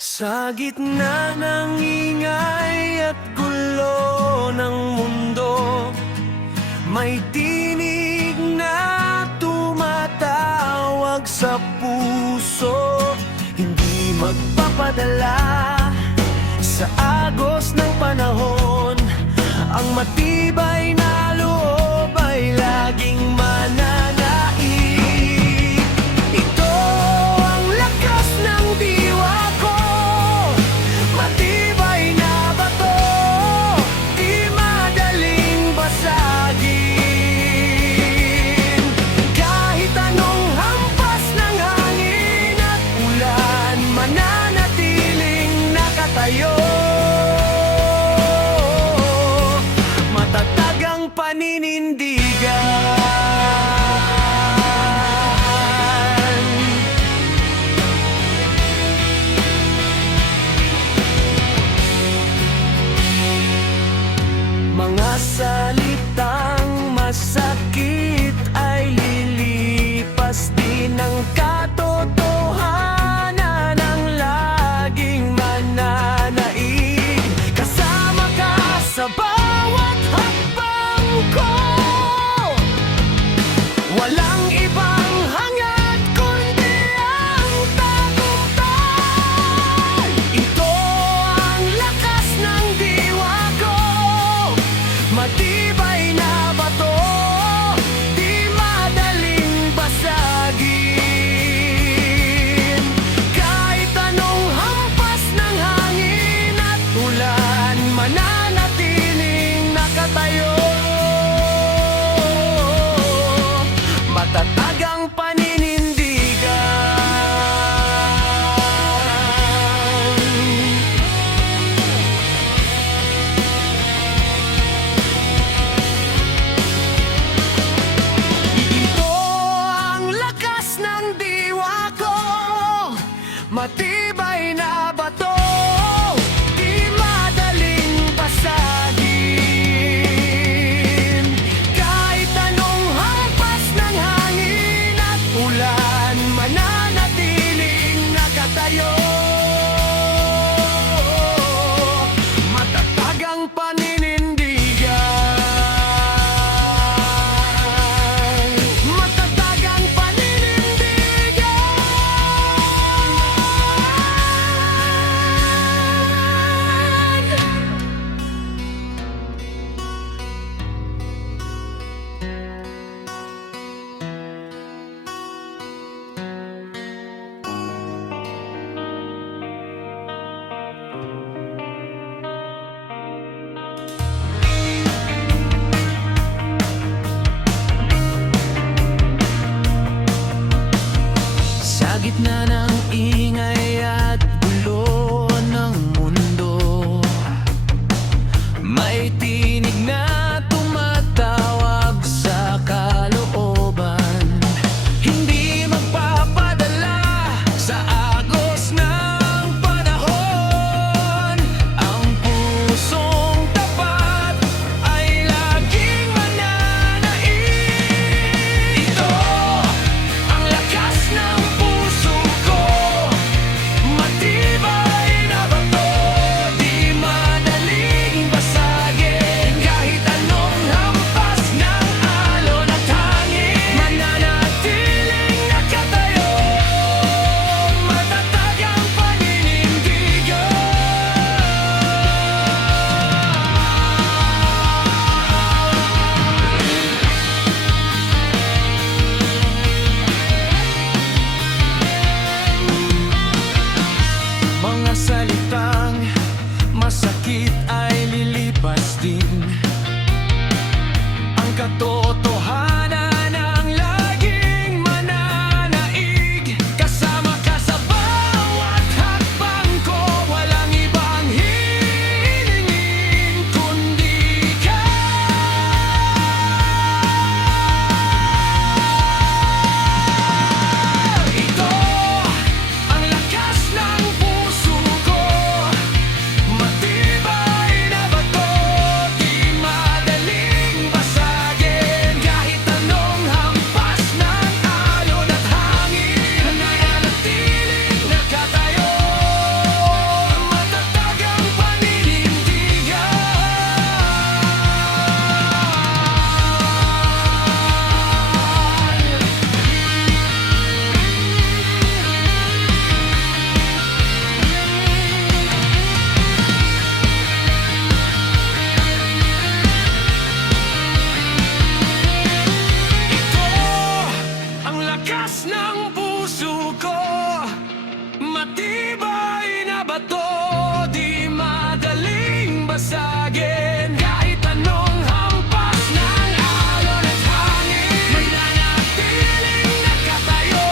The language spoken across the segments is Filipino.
Sa gitna ng ingay at gulo ng mundo, may tinig na tumatawag sa puso. Hindi magpapadala sa agos ng panahon. Ang matibay na loob ay laging mananaig. Ito ang lakas ng diwa ko, matibay na bato, di madaling basagin. Kahit anong hampas ng hangin at ulan, mananatiling nakatayo. Matatag ang paninindigan. Mga salitang masakit ay lilipas din ng katotohanan ang laging mananaig. Kasama ka sa bawat hakbang ko, walang ibang hangad kundi ang tagumpay. Ito ang lakas ng diwa ko, matibay na bato, di madaling basagin. Kahit anong hampas ng hangin at ulan, mananatiling nakatayo. Matatag ang paninindigan. Ito ang lakas ng diwa ko, matibay na bato, di madaling basagin. Kahit anong hampas ng hangin at ulan, mananatiling nakatayo. Matatag ang paninindigan. Matatag ang paninindigan. matibay na bato, di madaling basagin. Kahit anong hampas ng alon at hangin, mananatiling nakatayo,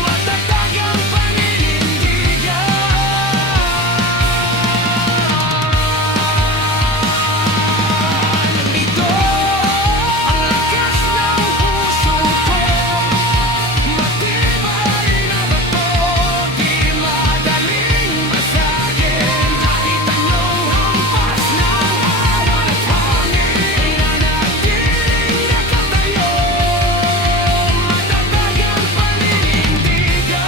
matatag ang paninindigan. Ito ang lakas ng puso ko, matibay na bato, di madaling basagin. Kahit anong hampas ng alon at hangin, mananatiling nakatayo, matatag ang paninindigan.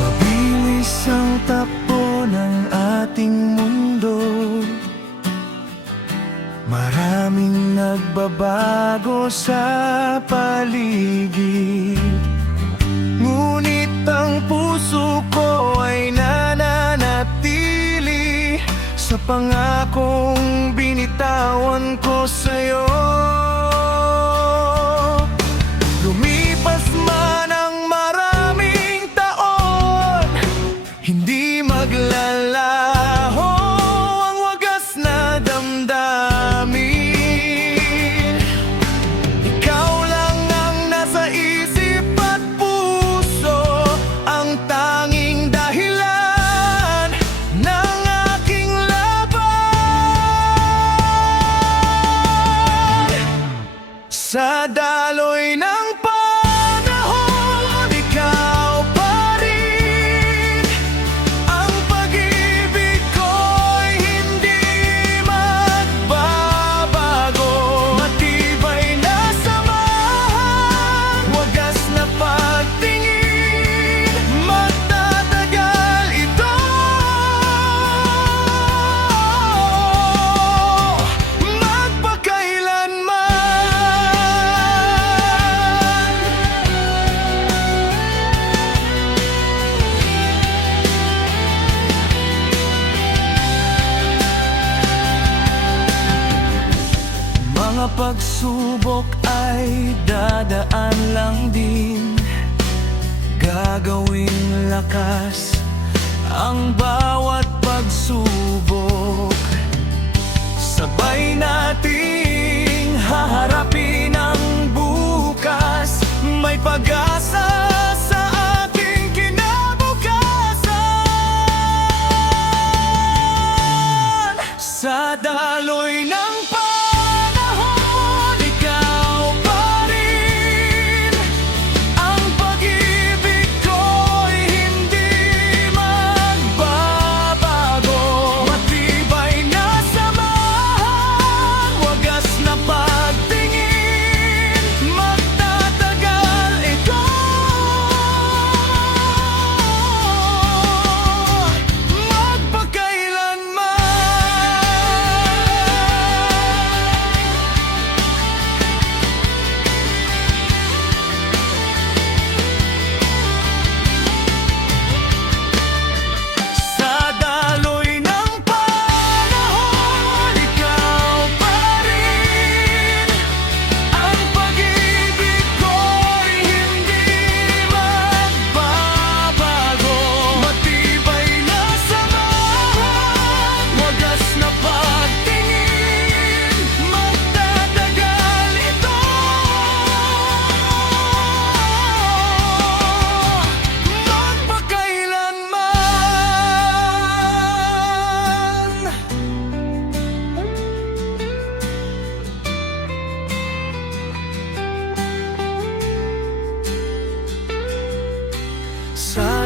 Mabilis ang takbo ng ating mundo, maraming nagbabago sa paligid. Ngunit ang puso ko ay nananatili sa pangakong binitawan ko sa'yo. Lumipas man ang maraming taon, hindi maglalaho ang wagas na damdamin. Ikaw lang ang nasa isip at puso, ang tanging dahilan ng aking laban. Sa daloy ng panahon, ikaw pa rin. Ang pag-ibig ko'y hindi magbabago. Matibay na samahan, wagas na pagtingin, magtatagal ito, magpakailanman. Mga pagsubok ay dadaan lang din, gagawing lakas ang bawat pagsubok. Sabay nating haharapin ang bukas, may pag-asa sa ating kinabukasan. Sa daloy ng panahon, ikaw pa rin. Ang pag-ibig ko'y hindi magbabago. Matibay na samahan, wagas na pagtingin, magtatagal ito,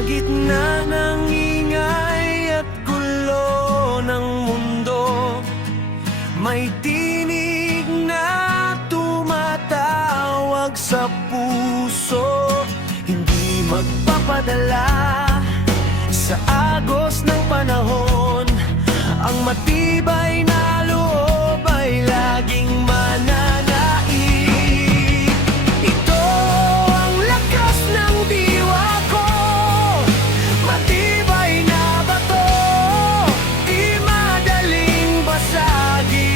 gitna ng ingay at gulo ng mundo, may tinig na madala sa agos ng panahon. Ang matibay na loob ay laging mananaig. Ito ang lakas ng diwa ko, matibay na bato, di madaling basagin.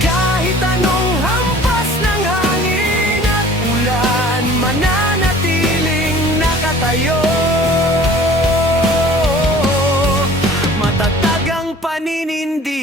Kahit anong hampas ng hangin at ulan, mananatiling nakatayo. Matatag ang paninindigan.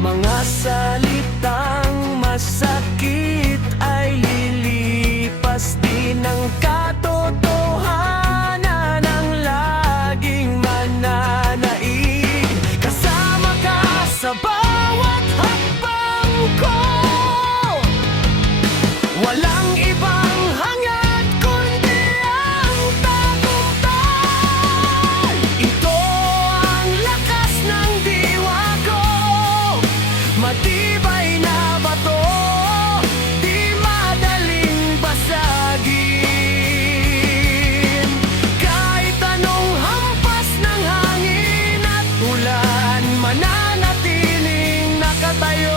Mga salitang masakit ay lilipas din ng katotohanan ang laging mananaig. Kasama ka sa bawat hakbang ko, walang ibang hangad kundi ang tagumpay. Ito ang lakas ng diwa ko, matibay na bato, di madaling basagin. Kahit anong hampas ng hangin at ulan, mananatiling nakatayo.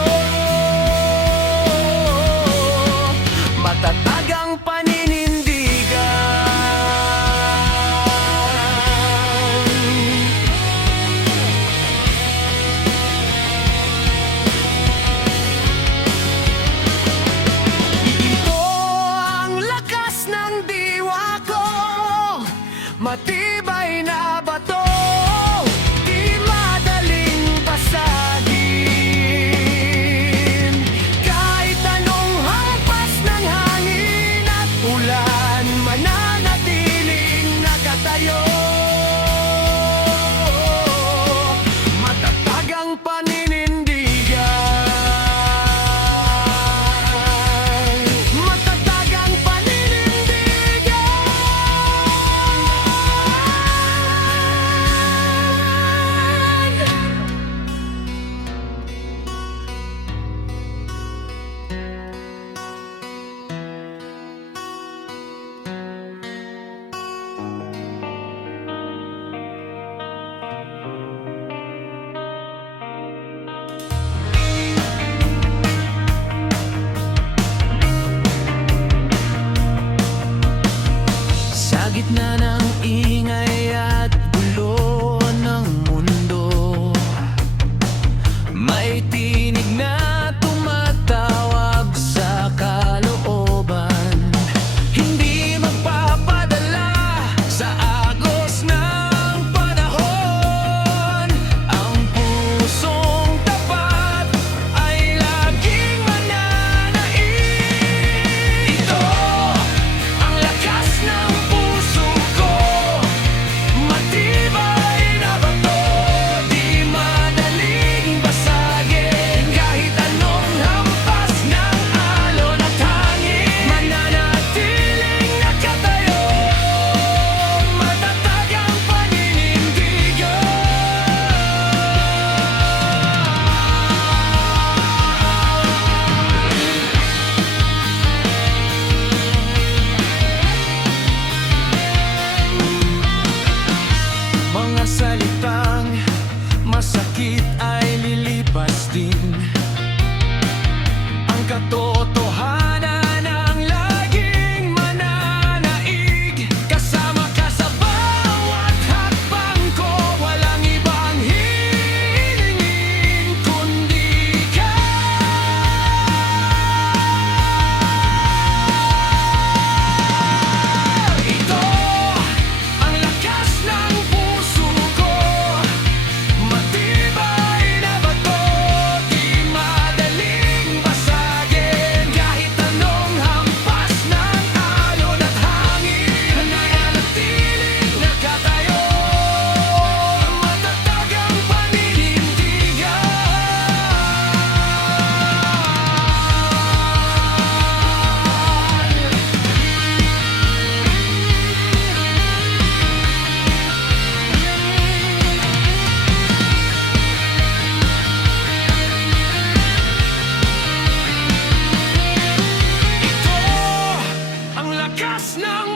lakas ng